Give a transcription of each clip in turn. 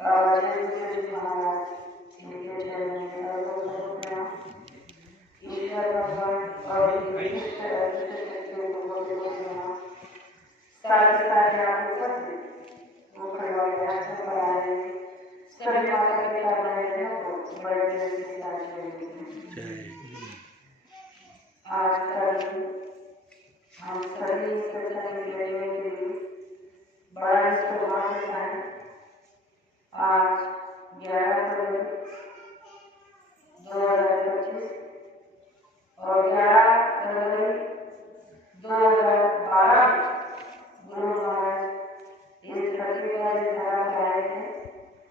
बाबा जयदेव जी महाराज इनके चरणों में अर्पण करते हैं। ईश्वर भगवान और विशिष्ट अदृश्य शक्तियों को बोलते हैं। सारे सारे आपको पद वो खड़े आसन पर आ रहे हैं। सभी माता पिता बने हैं तो बड़े दिल के साथ चलेंगे। आज कल हम सभी सत्संग में रहने के लिए बड़ा ही सौभाग्य है। आज 11 फरवरी 2025 और 11 फरवरी 2012 गुरु महाराज इस धरती पर इस धरा पर आए थे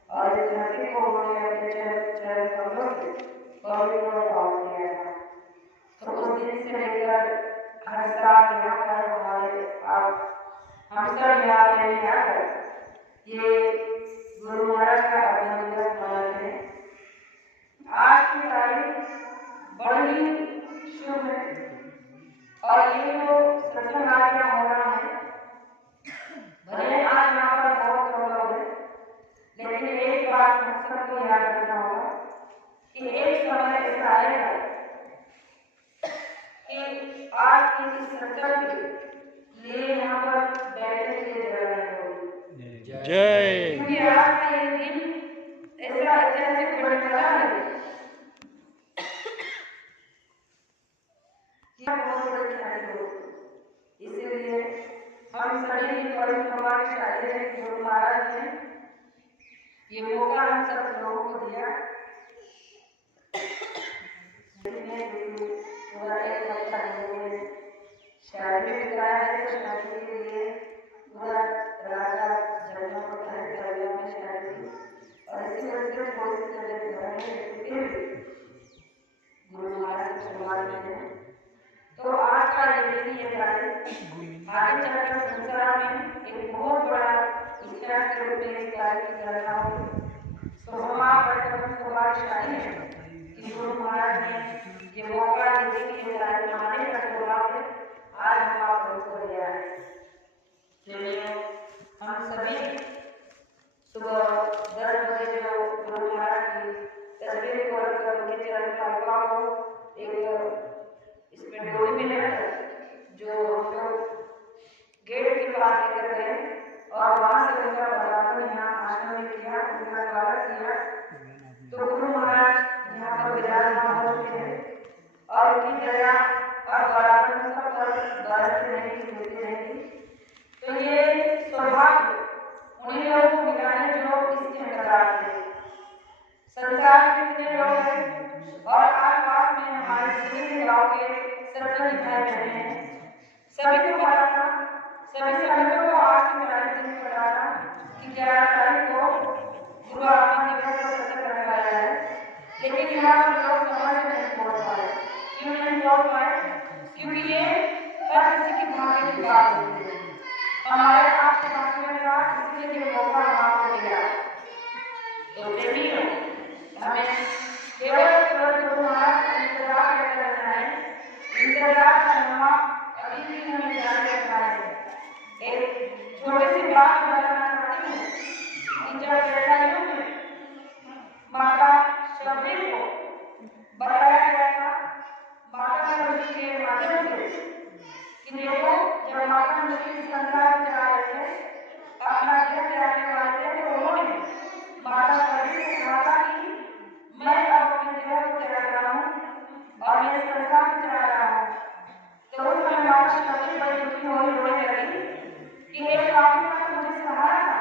और इस धरती को उन्होंने अपने चरण कमलों से पवित्र और पावन किया था। तो उस दिन से लेकर हर साल यहाँ पर हमारे आप हम सब यहाँ पे आकर ये गुरु महाराज का अभिनव दिवस मनाते हैं। आज की तारीख बड़ी शुभ है और ये जो सत्संग आज यहाँ हो रहा है, भले आज यहाँ पर बहुत कम लोग हैं, लेकिन एक बात हम सबको याद रखना होगा कि एक समय ऐसा आएगा कि आज की इस सत्संग के लिए यहाँ पर बैठने के लिए जगह नहीं होगी। जय। क्योंकि आज का ये दिन ऐसा ऐतिहासिक होने वाला है कि बहुत बड़ी ख्याति होगी। इसीलिए हम सभी पवित्र भगवान शायद गुरु महाराज ने ये मौका हम सब लोगों को दिया। शादी में कराया है तो शादी के लिए पूरा राजा जन्म होता है कल्याण में शादी और इसी वजह से बहुत सी चीजें घर में फिर गुरु महाराज के सम्मान में। तो आज का ये दिन ये तारीख आगे चलकर संसार में एक बहुत बड़ा इतिहास के रूप में इस तारीख की गणना होगी। सोमा वर्तमान सौभाग्यशाली है कि गुरु महाराज ने ये मौका दे कि ये तारीख मनाने का सौभाग्य आज हम आप लोगों को दिया है। चलिए हम सभी सुबह 10 बजे जो गुरु महाराज की तस्वीर को रखकर उनके चरण कमलों को एक इसमें डोली में लेकर जो हम लोग गेट के पास लेकर गए और वहां से उनका पदार्पण यहाँ आश्रम में किया, उनका स्वागत किया। तो गुरु महाराज यहाँ पर विराजमान होते हैं और उनकी दया और पराक्रम सब पर बरसती रहेगी, मिलती रहेगी। तो ये सौभाग्य उन्हीं लोगों को मिला है जो इसके अंतर्गत थे। संसार में कितने लोग हैं और आसपास में हमारे सभी गांव के सत्संग भाई बहन हैं, सभी को पता था, सभी संगठनों को आज की तारीख दिन पता था कि 11 तारीख को गुरु आगमन दिवस का सत्संग रखाया है। लेकिन यहाँ पर लोग समझ नहीं पहुंच पाए। क्यों नहीं पहुंच पाए? क्योंकि ये हर किसी की भाग्य की बात होती है। हमारे आपके भाग्य में था, इसलिए ये मौका आपको मिला। तो प्रेमी हमें केवल गुरु महाराज का इंतजार करना है। इंतजार करना अभी भी हमें जारी रखना है। एक छोटी सी बात बताना चाहती हूँ कि जब वैशालियों में माता शबरी को बताया गया था माता नंदी के माध्यम से कि देखो जब माता नंदी संसार में आ रहे थे, अपना घर जाने वाले थे, तो उन्होंने माता शबरी को कहा था कि मैं अब अपने देह को त्याग रहा हूँ और मैं संसार में जा रहा हूँ। तो उस समय माता शबरी बड़ी दुखी हुई, रोने लगी कि एक आपने मुझे सहारा था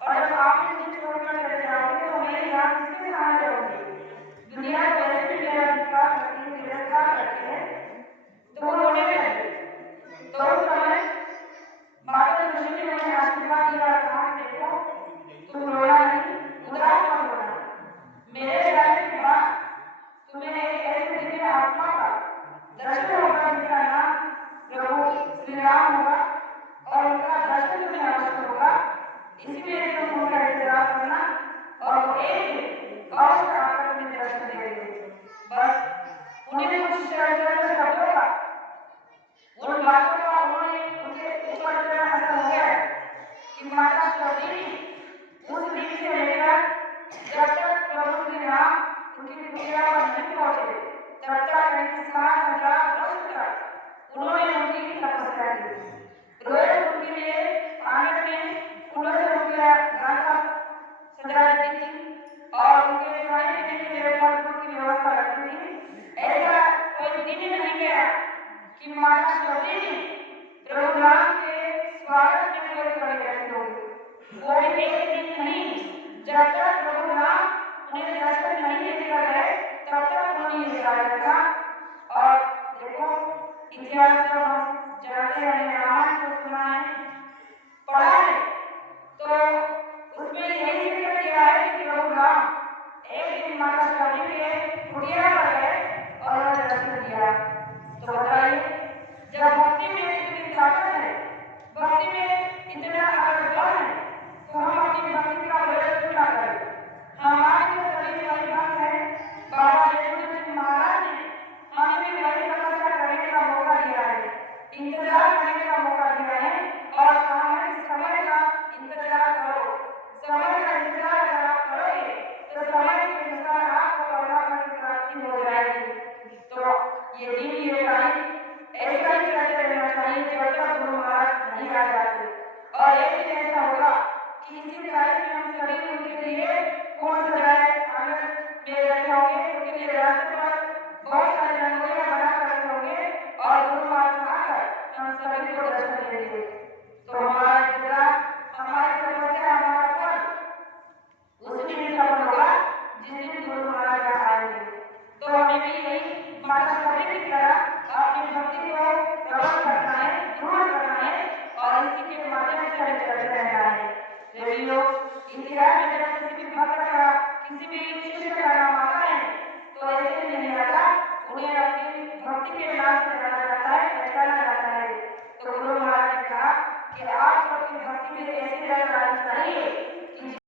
और जब आपने मुझे छोड़कर चले जाओगे तो मैं यहाँ किसके सहारे रहूंगी? दुनिया वैसे भी मेरा अधिकार करती है, तिरस्कार करती है। तो वो रोने लगे। तो उस समय माता नंदी ने उन्हें आशीर्वाद दिया और कहा कि देखो तुम रोना नहीं, उदास मत होना। मेरे जाने के बाद तुम्हें एक ऐसे दिव्य आत्मा का दर्शन होगा जिनका नाम प्रभु श्री राम होगा और उनका दर्शन तुम्हें अवश्य होगा। इसीलिए तुम उनका इंतजार करना और वो एक अवश्य आकर तुम्हें दर्शन देंगे। बस उन्हें कुछ शब्दों का उन बातों का उन्होंने उनके ऊपर इतना असर हो गया कि माता शबरी उस दिन से लेकर इंतजार करने का मौका दिया है और कहा है कि समय का इंतजार करो। समय का इंतजार अगर आप करोगे तो समय के अनुसार आपको परमात्मा की प्राप्ति हो जाएगी। तो ये दिन ये टाइम ऐसा ही चलते रहना चाहिए जब तक गुरु महाराज नहीं आ जाते। और एक दिन ऐसा होगा कि इसी तारीख में हम सभी उनके लिए फूल सजाए आंगन में रखे होंगे, उनके लिए रास्ते पर बहुत सारे रंगोलियां बना कर रखे होंगे और गुरु महाराज आकर हम सभी को दर्शन देंगे। तो हमारा इंतजार, हमारी तपस्या, हमारा फल उस दिन सफल होगा जिस दिन गुरु महाराज आएंगे। तो हमें भी यही माता सभी की तरह अपनी भक्ति को प्रबल करना है, दृढ़ करना है और इसी के माध्यम से हमें चलते रहना है। देवियों, इतिहास में जब किसी भी भक्त का, किसी भी